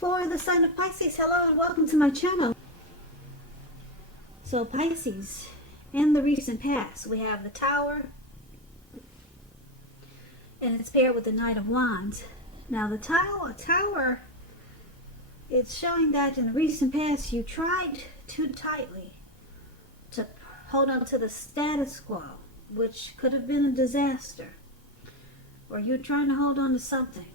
For the sign of Pisces, hello and welcome to my channel. So Pisces, in the recent past, we have the Tower, and it's paired with the Knight of Wands. Now the Tower, it's showing that in the recent past you tried too tightly to hold on to the status quo, which could have been a disaster, or you're trying to hold on to something.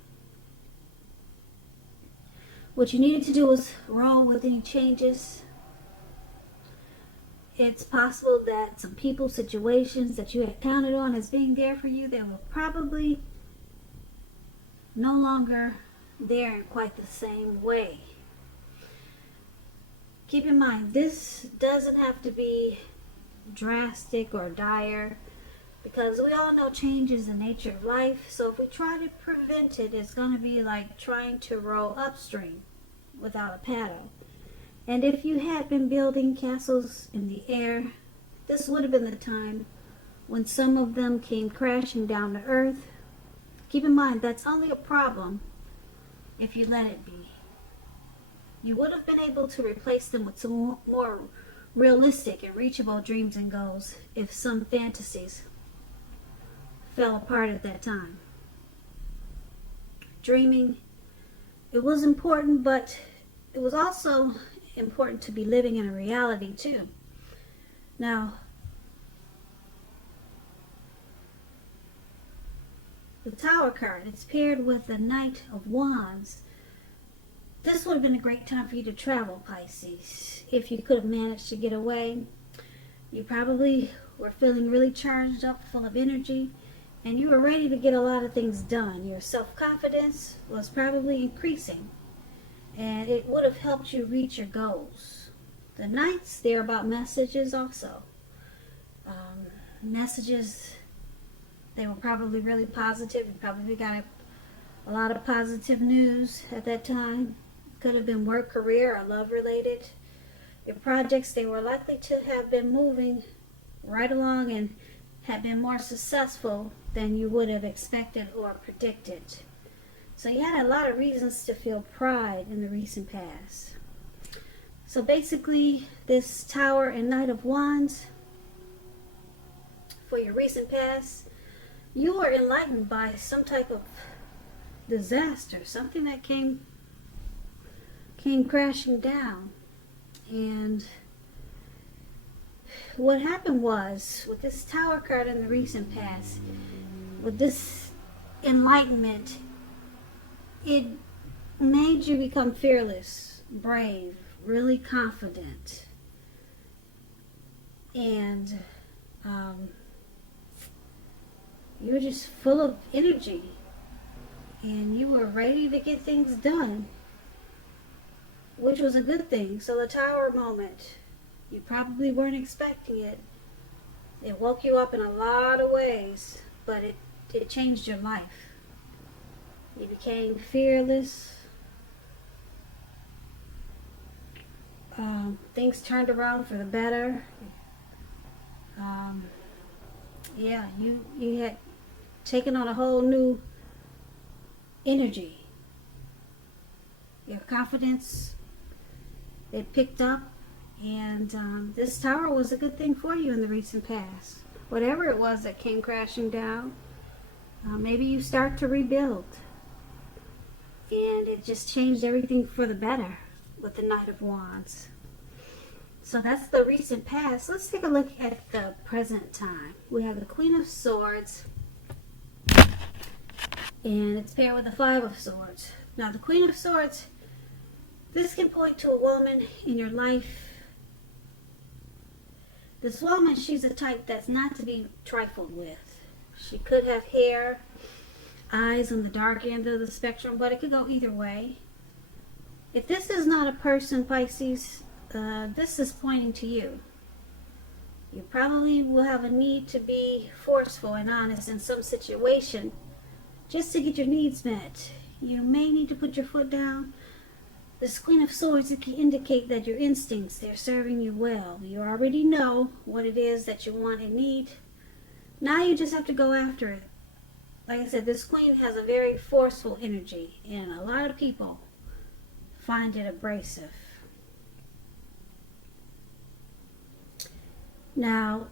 What you needed to do was roll with any changes. It's possible that some people, situations that you had counted on as being there for you, they were probably no longer there in quite the same way. Keep in mind, this doesn't have to be drastic or dire, because we all know change is the nature of life. So if we try to prevent it, it's going to be like trying to row upstream without a paddle. And if you had been building castles in the air, this would have been the time when some of them came crashing down to earth. Keep in mind, that's only a problem if you let it be. You would have been able to replace them with some more realistic and reachable dreams and goals if some fantasies fell apart at that time. Dreaming, it was important, but it was also important to be living in a reality too. Now, the Tower card, it's paired with the Knight of Wands. This would have been a great time for you to travel, Pisces. If you could have managed to get away, you probably were feeling really charged up, full of energy, and you were ready to get a lot of things done. Your self-confidence was probably increasing, and it would have helped you reach your goals. The Knights, they're about messages also. Messages, they were probably really positive. You probably got a lot of positive news at that time. Could have been work, career, or love related. Your projects, they were likely to have been moving right along and have been more successful than you would have expected or predicted. So you had a lot of reasons to feel pride in the recent past. So basically, this Tower and Knight of Wands, for your recent past, you were enlightened by some type of disaster, something that came crashing down. And what happened was, with this Tower card in the recent past, with this enlightenment, it made you become fearless, brave, really confident, and you were just full of energy, and you were ready to get things done, which was a good thing. So the Tower moment, you probably weren't expecting it. It woke you up in a lot of ways, but it changed your life. You became fearless. Things turned around for the better. Yeah, you had taken on a whole new energy. Your confidence, it picked up, and this Tower was a good thing for you in the recent past. Whatever it was that came crashing down, maybe you start to rebuild, and it just changed everything for the better with the Knight of Wands. So that's the recent past. Let's take a look at the present time. We have the Queen of Swords, and it's paired with the Five of Swords. Now the Queen of Swords, this can point to a woman in your life. This woman, she's a type that's not to be trifled with. She could have hair, eyes on the dark end of the spectrum, but it could go either way. If this is not a person, Pisces, this is pointing to you. You probably will have a need to be forceful and honest in some situation just to get your needs met. You may need to put your foot down. This Queen of Swords, it can indicate that your instincts, they're serving you well. You already know what it is that you want and need. Now you just have to go after it. Like I said, this Queen has a very forceful energy, and a lot of people find it abrasive. Now,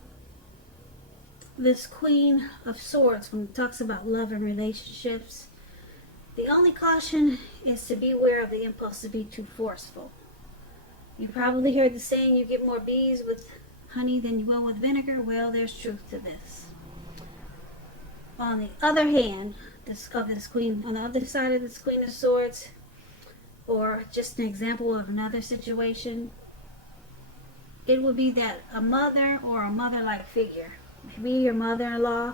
this Queen of Swords, when it talks about love and relationships, the only caution is to beware of the impulse to be too forceful. You probably heard the saying, you get more bees with honey than you will with vinegar. Well, there's truth to this. On the other hand, on the other side of this Queen of Swords, or just an example of another situation, it would be that a mother or a mother-like figure, maybe your mother-in-law,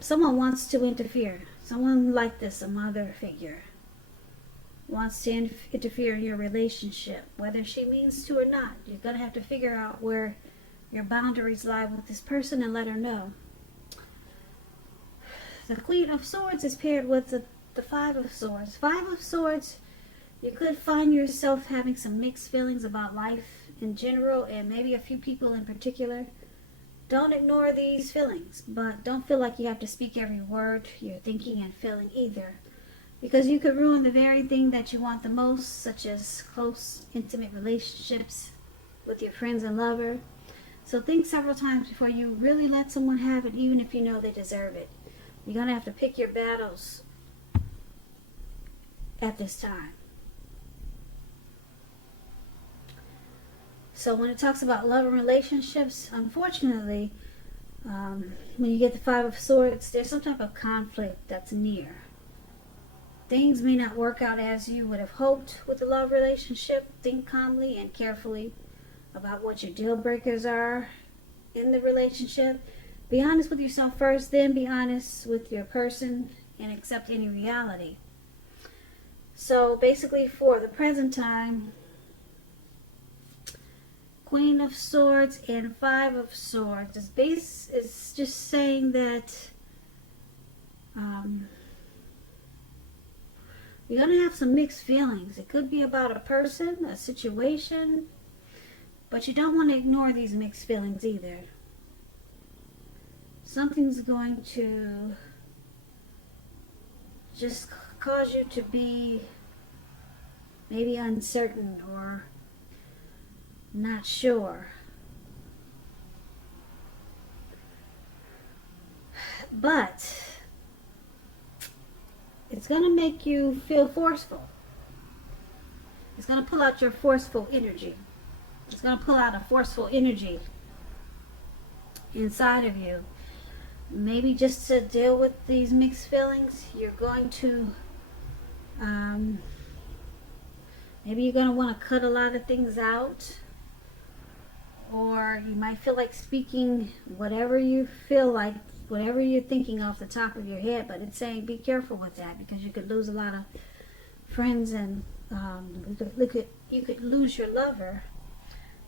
someone wants to interfere. Someone like this, a mother figure, wants to interfere in your relationship, whether she means to or not. You're going to have to figure out where your boundaries lie with this person and let her know. The Queen of Swords is paired with the Five of Swords. Five of Swords, you could find yourself having some mixed feelings about life in general, and maybe a few people in particular. Don't ignore these feelings, but don't feel like you have to speak every word you're thinking and feeling either, because you could ruin the very thing that you want the most, such as close, intimate relationships with your friends and lover. So think several times before you really let someone have it, even if you know they deserve it. You're going to have to pick your battles at this time. So when it talks about love and relationships, unfortunately, when you get the Five of Swords, there's some type of conflict that's near. Things may not work out as you would have hoped with the love relationship. Think calmly and carefully about what your deal breakers are in the relationship. Be honest with yourself first, then be honest with your person and accept any reality. So basically, for the present time, Queen of Swords and Five of Swords is just saying that you're going to have some mixed feelings. It could be about a person, a situation, but you don't want to ignore these mixed feelings either. Something's going to just cause you to be maybe uncertain or not sure. But it's going to make you feel forceful. It's going to pull out your forceful energy. It's going to pull out a forceful energy inside of you. Maybe just to deal with these mixed feelings, you're going to maybe you're going to want to cut a lot of things out, or you might feel like speaking whatever you feel like, whatever you're thinking off the top of your head. But it's saying be careful with that, because you could lose a lot of friends, and you could lose your lover.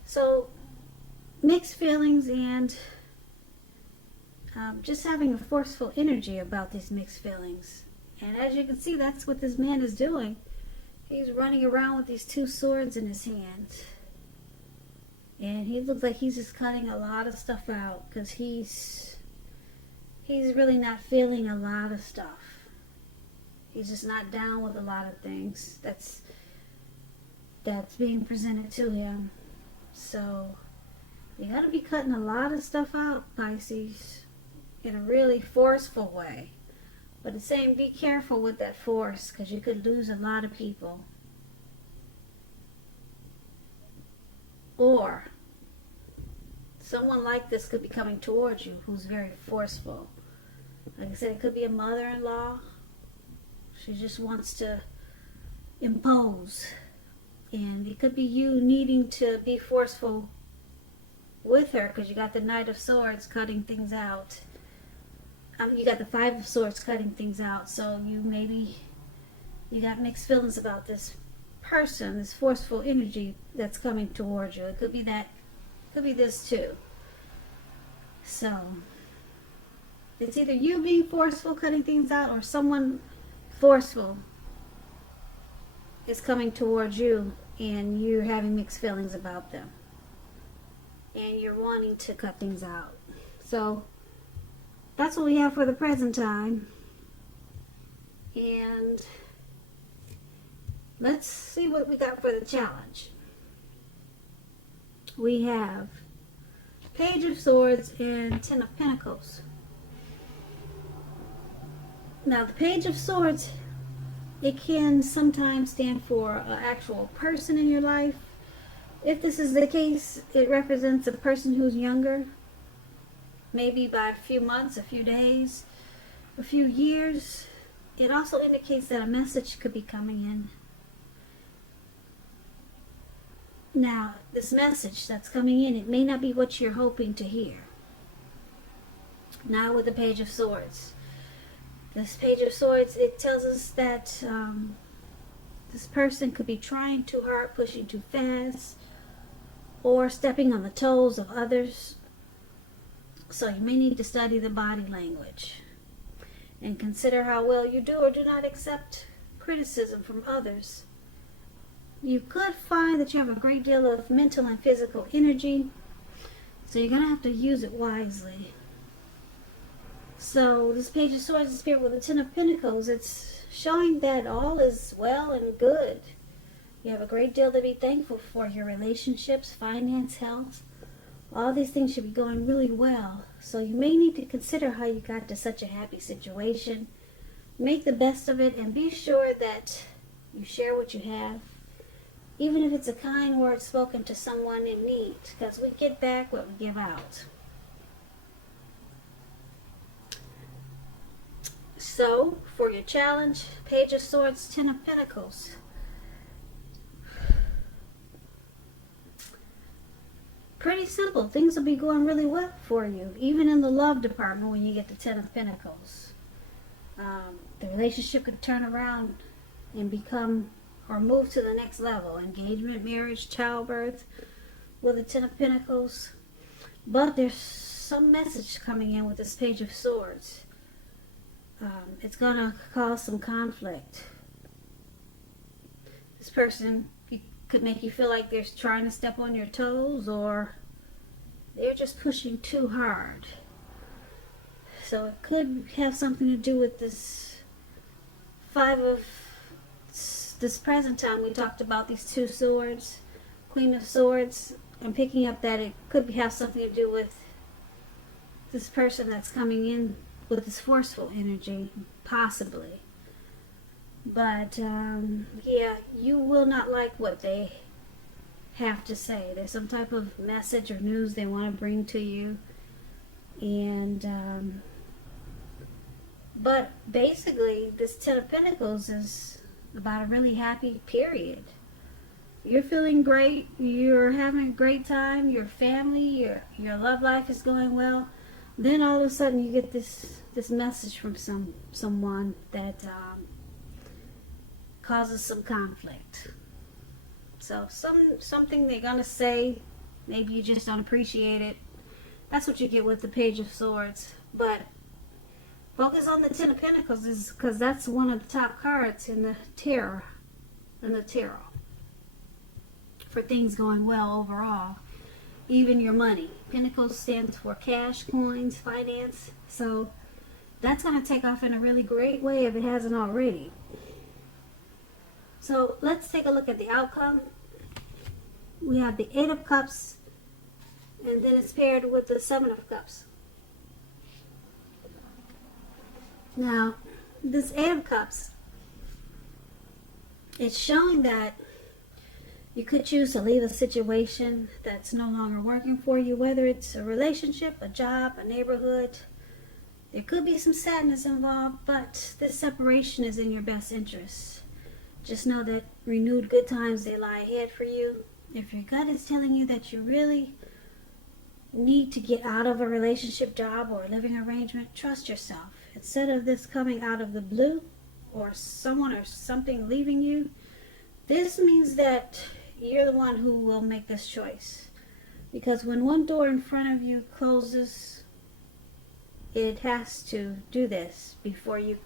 So mixed feelings, and just having a forceful energy about these mixed feelings. And as you can see, that's what this man is doing. He's running around with these two swords in his hand. And he looks like he's just cutting a lot of stuff out, because he's really not feeling a lot of stuff. He's just not down with a lot of things that's being presented to him. So you got to be cutting a lot of stuff out, Pisces, in a really forceful way. But it's saying be careful with that force, because you could lose a lot of people. Or someone like this could be coming towards you who's very forceful. Like I said, it could be a mother-in-law. She just wants to impose. And it could be you needing to be forceful with her, because you got the Knight of Swords cutting things out. You got the Five of Swords cutting things out. So you got mixed feelings about this person, this forceful energy that's coming towards you. It could be that, could be this too. So it's either you being forceful, cutting things out, or someone forceful is coming towards you and you're having mixed feelings about them. And you're wanting to cut things out. So that's what we have for the present time. And let's see what we got for the challenge. We have Page of Swords and Ten of Pentacles. Now, the Page of Swords, it can sometimes stand for an actual person in your life. If this is the case, it represents a person who's younger, maybe by a few months, a few days, a few years. It also indicates that a message could be coming in. Now, this message that's coming in, it may not be what you're hoping to hear. Now with the Page of Swords. This Page of Swords, it tells us that this person could be trying too hard, pushing too fast, or stepping on the toes of others. So you may need to study the body language and consider how well you do or do not accept criticism from others. You could find that you have a great deal of mental and physical energy, so you're going to have to use it wisely. So this Page of Swords is paired with the Ten of Pentacles. It's showing that all is well and good. You have a great deal to be thankful for. Your relationships, finance, health, all these things should be going really well. So you may need to consider how you got to such a happy situation. Make the best of it and be sure that you share what you have. Even if it's a kind word spoken to someone in need, because we get back what we give out. So, for your challenge, Page of Swords, Ten of Pentacles. Pretty simple. Things will be going really well for you, even in the love department when you get the Ten of Pentacles. The relationship could turn around and become or move to the next level. Engagement, marriage, childbirth with the Ten of Pentacles. But there's some message coming in with this Page of Swords. It's going to cause some conflict. This person could make you feel like they're trying to step on your toes, or they're just pushing too hard. So it could have something to do with this this present time. We talked about these two swords, Queen of Swords. I'm picking up that it could have something to do with this person that's coming in with this forceful energy, possibly. But yeah, you will not like what they have to say. There's some type of message or news they want to bring to you, and but basically this Ten of Pentacles is about a really happy period. You're feeling great, you're having a great time, your family, your love life is going well. Then all of a sudden you get this message from someone that causes some conflict. So something they're gonna say, maybe you just don't appreciate it. That's what you get with the Page of Swords. But focus on the Ten of Pentacles, is because that's one of the top cards in the tarot. For things going well overall. Even your money. Pentacles stands for cash, coins, finance. So that's going to take off in a really great way if it hasn't already. So let's take a look at the outcome. We have the Eight of Cups, and then it's paired with the Seven of Cups. Now, this Eight of Cups, it's showing that you could choose to leave a situation that's no longer working for you, whether it's a relationship, a job, a neighborhood. There could be some sadness involved, but this separation is in your best interest. Just know that renewed good times, they lie ahead for you. If your gut is telling you that you really need to get out of a relationship, job, or a living arrangement, trust yourself. Instead of this coming out of the blue, or someone or something leaving you, this means that you're the one who will make this choice. Because when one door in front of you closes, it has to do this before you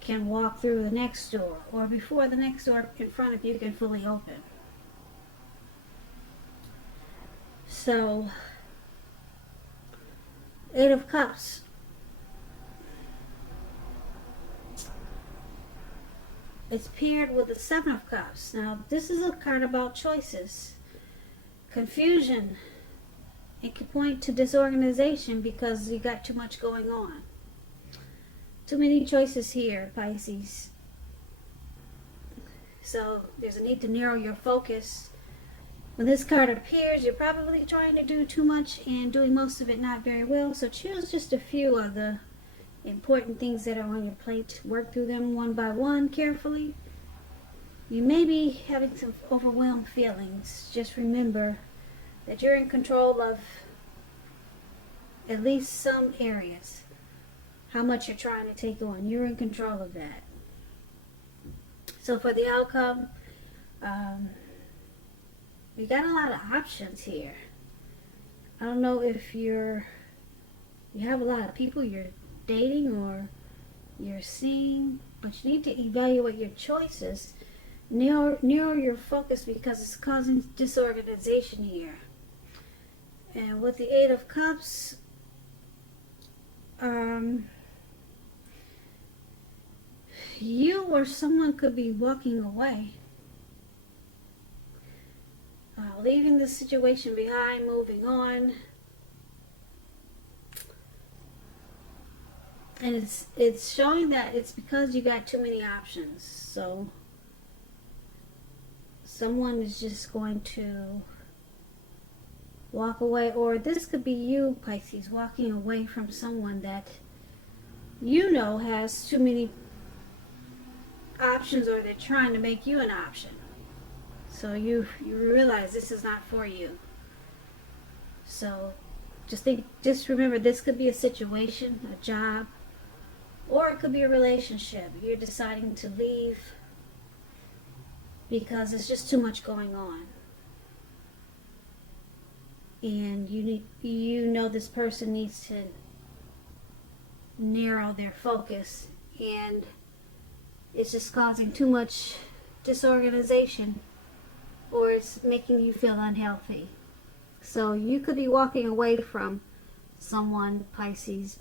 can walk through the next door, or before the next door in front of you can fully open. So, Eight of Cups. it's paired with the Seven of Cups. Now, this is a card about choices, confusion. It could point to disorganization because you got too much going on. Too many choices here, Pisces. So there's a need to narrow your focus. When this card appears, you're probably trying to do too much and doing most of it not very well. So choose just a few of the important things that are on your plate. Work through them one by one carefully. You may be having some overwhelmed feelings. Just remember that you're in control of at least some areas. How much you're trying to take on, you're in control of that. So for the outcome, you got a lot of options here. I don't know if you have a lot of people you're dating or you're seeing, but you need to evaluate your choices. Narrow your focus because it's causing disorganization here. And with the Eight of Cups, you or someone could be walking away, leaving the situation behind, moving on. And it's showing that it's because you got too many options. So someone is just going to walk away, or this could be you, Pisces, walking away from someone that you know has too many options, or they're trying to make you an option. So you realize this is not for you. So just remember, this could be a situation, a job, or it could be a relationship. You're deciding to leave because it's just too much going on. And you know this person needs to narrow their focus, and it's just causing too much disorganization, or it's making you feel unhealthy. So you could be walking away from someone, Pisces,